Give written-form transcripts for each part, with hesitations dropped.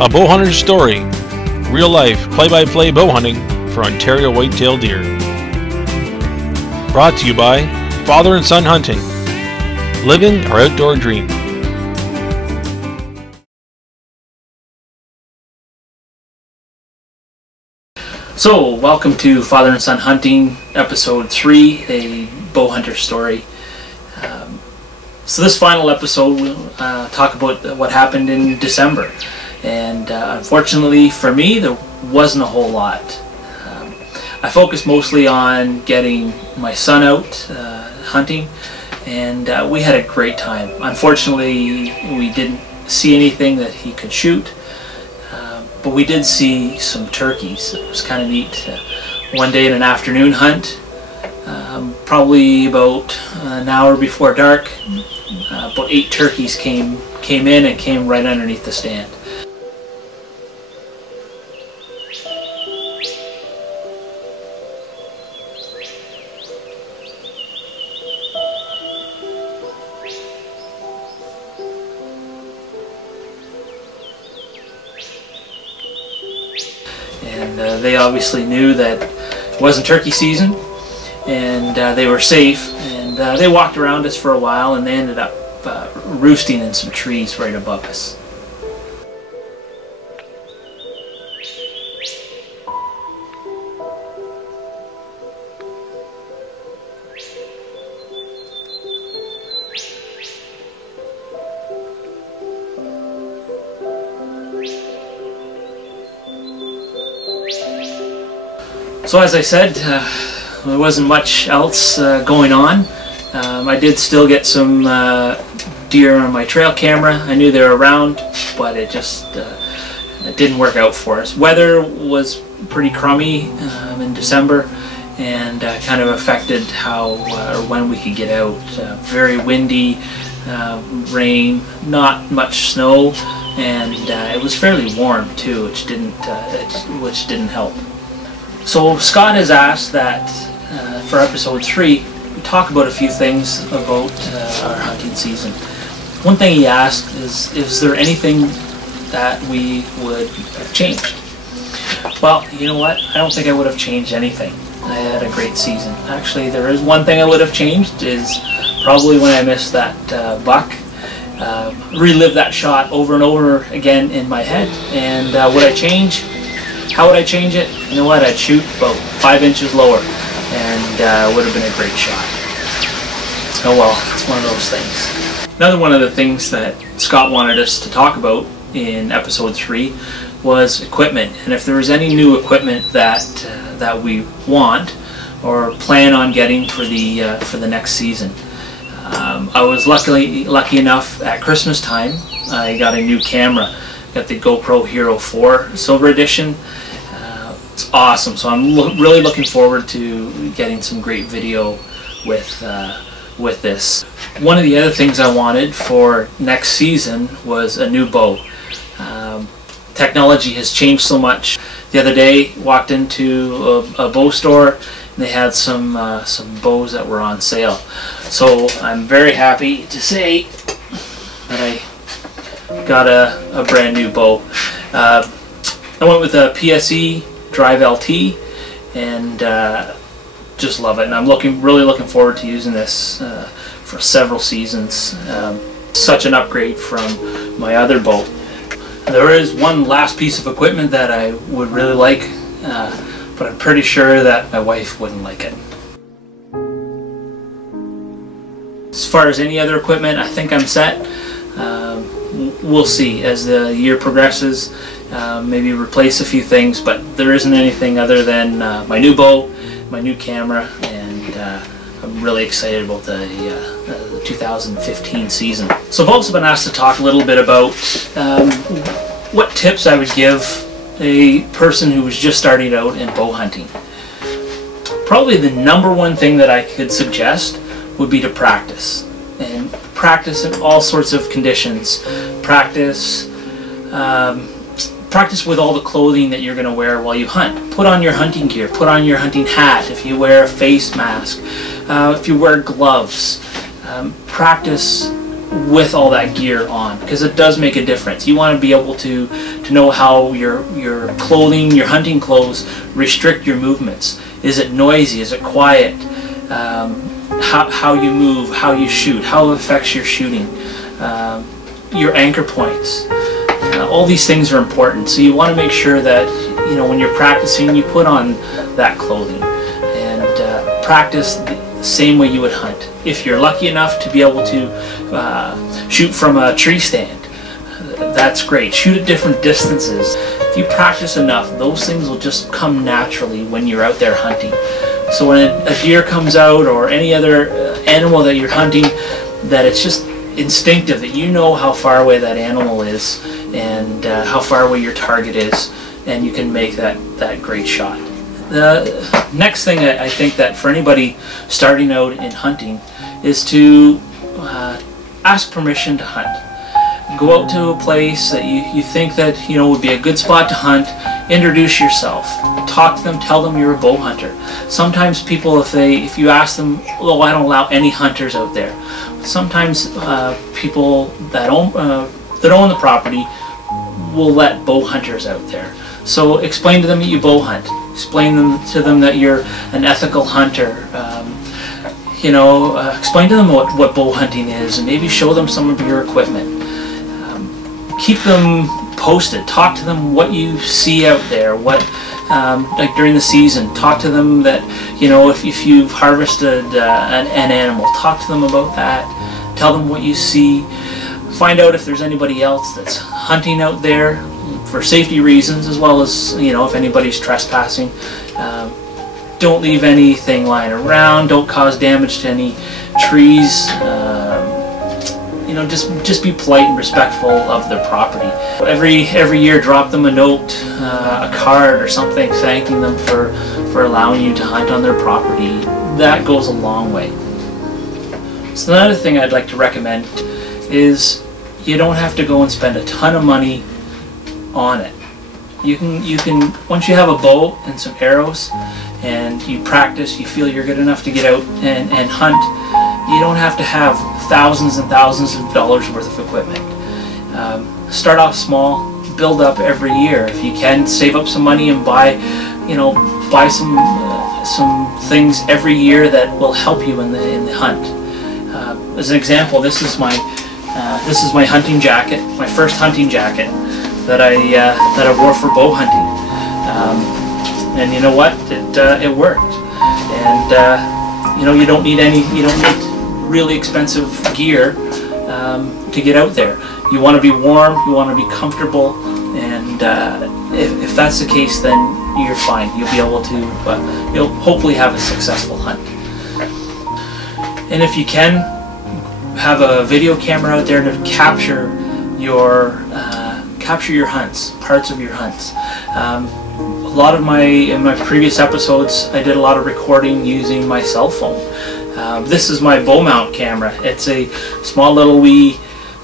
A bow hunter's story. Real life, play-by-play bow hunting for Ontario whitetail deer. Brought to you by Father and Son Hunting. Living our outdoor dream. So, welcome to Father and Son Hunting, Episode 3, a bow hunter story. So this final episode, we'll talk about what happened in December. And unfortunately for me, there wasn't a whole lot. I focused mostly on getting my son out hunting, and we had a great time. Unfortunately, we didn't see anything that he could shoot. But we did see some turkeys. It was kind of neat. One day in an afternoon hunt, probably about an hour before dark, about 8 turkeys came in and came right underneath the stand. And they obviously knew that it wasn't turkey season, and they were safe, and they walked around us for a while, and they ended up roosting in some trees right above us. So as I said, there wasn't much else going on. I did still get some deer on my trail camera. I knew they were around, but it just it didn't work out for us. Weather was pretty crummy in December, and kind of affected how or when we could get out. Very windy, rain, not much snow, and it was fairly warm too, which didn't help. So Scott has asked that for episode 3 we talk about a few things about our hunting season. One thing he asked is there anything that we would have changed? Well, you know what? I don't think I would have changed anything. I had a great season. Actually, there is one thing I would have changed, is probably when I missed that buck. Relive that shot over and over again in my head. And would I change? How would I change it? You know what? I'd shoot about 5 inches lower, and it would have been a great shot. Oh well, it's one of those things. Another one of the things that Scott wanted us to talk about in episode 3 was equipment, and if there was any new equipment that we want or plan on getting for the next season. I was lucky enough at Christmas time. I got a new camera. Got the GoPro Hero 4 Silver Edition. It's awesome, so I'm really looking forward to getting some great video with this. One of the other things I wanted for next season was a new bow. Technology has changed so much. The other day, walked into a bow store, and they had some bows that were on sale. So I'm very happy to say that I got a brand new bow. I went with a PSE Drive LT, and just love it. And I'm really looking forward to using this for several seasons. Such an upgrade from my other bow. There is one last piece of equipment that I would really like, but I'm pretty sure that my wife wouldn't like it. As far as any other equipment, I think I'm set. We'll see as the year progresses. Maybe replace a few things, but there isn't anything other than my new bow, my new camera, and I'm really excited about the 2015 season. So I've also been asked to talk a little bit about what tips I would give a person who was just starting out in bow hunting. Probably the #1 thing that I could suggest would be to practice. And practice in all sorts of conditions. Practice with all the clothing that you're going to wear while you hunt. Put on your hunting gear. Put on your hunting hat. If you wear a face mask. If you wear gloves. Practice with all that gear on, because it does make a difference. You want to be able to know how your clothing, your hunting clothes, restrict your movements. Is it noisy? Is it quiet? How you move, how you shoot, how it affects your shooting, your anchor points. All these things are important. So you want to make sure that, you know, when you're practicing, you put on that clothing and practice the same way you would hunt. If you're lucky enough to be able to shoot from a tree stand, that's great. Shoot at different distances. If you practice enough, those things will just come naturally when you're out there hunting. So when a deer comes out, or any other animal that you're hunting, that it's just instinctive, that you know how far away that animal is and how far away your target is, and you can make that great shot. The next thing I think that for anybody starting out in hunting is to ask permission to hunt. Go out to a place that you think that, you know, would be a good spot to hunt. Introduce yourself. Talk to them. Tell them you're a bow hunter. Sometimes people, if you ask them, "Oh, I don't allow any hunters out there." Sometimes people that own the property will let bow hunters out there. So explain to them that you bow hunt. Explain to them that you're an ethical hunter. You know, explain to them what bow hunting is, and maybe show them some of your equipment. Keep them posted. Talk to them what you see out there. What, like during the season, talk to them that, you know, if you've harvested an animal, talk to them about that. Tell them what you see. Find out if there's anybody else that's hunting out there for safety reasons, as well as, you know, if anybody's trespassing. Don't leave anything lying around. Don't cause damage to any trees. You know, just be polite and respectful of their property. Every year, drop them a note, a card or something, thanking them for allowing you to hunt on their property. That goes a long way. So another thing I'd like to recommend is you don't have to go and spend a ton of money on it. You can once you have a bow and some arrows and you practice, you feel you're good enough to get out and hunt, you don't have to have thousands and thousands of dollars worth of equipment. Start off small, build up every year. If you can, save up some money and buy some things every year that will help you in the hunt. As an example, this is my hunting jacket, my first hunting jacket that I wore for bow hunting. And you know what? It worked. And you know, you don't need really expensive gear to get out there. You want to be warm, you want to be comfortable, and if that's the case, then you're fine. You'll be able to, you'll hopefully have a successful hunt. And if you can, have a video camera out there to capture your hunts, parts of your hunts. A lot of in my previous episodes, I did a lot of recording using my cell phone. This is my bow mount camera. It's a small little wee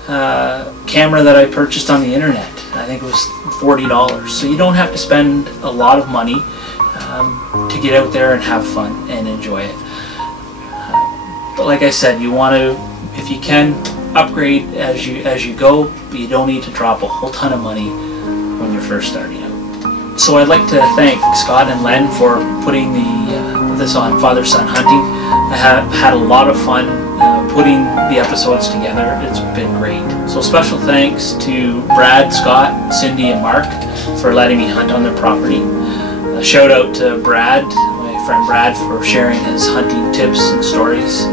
camera that I purchased on the internet. I think it was $40. So you don't have to spend a lot of money to get out there and have fun and enjoy it. But like I said, you want to, if you can, upgrade as you go, but you don't need to drop a whole ton of money when you're first starting out. So I'd like to thank Scott and Len for putting this on Father-Son Hunting. I have had a lot of fun putting the episodes together. It's been great. So special thanks to Brad, Scott, Cindy, and Mark for letting me hunt on their property. A shout out to Brad, my friend Brad, for sharing his hunting tips and stories.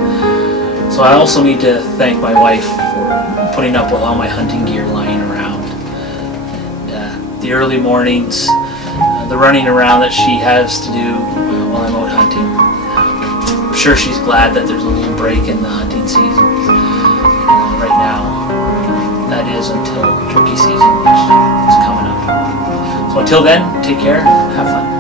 So I also need to thank my wife for putting up with all my hunting gear lying around. And the early mornings, the running around that she has to do while I'm out hunting. I'm sure she's glad that there's a little break in the hunting season. Right now, that is until turkey season, which is coming up. So until then, take care, have fun.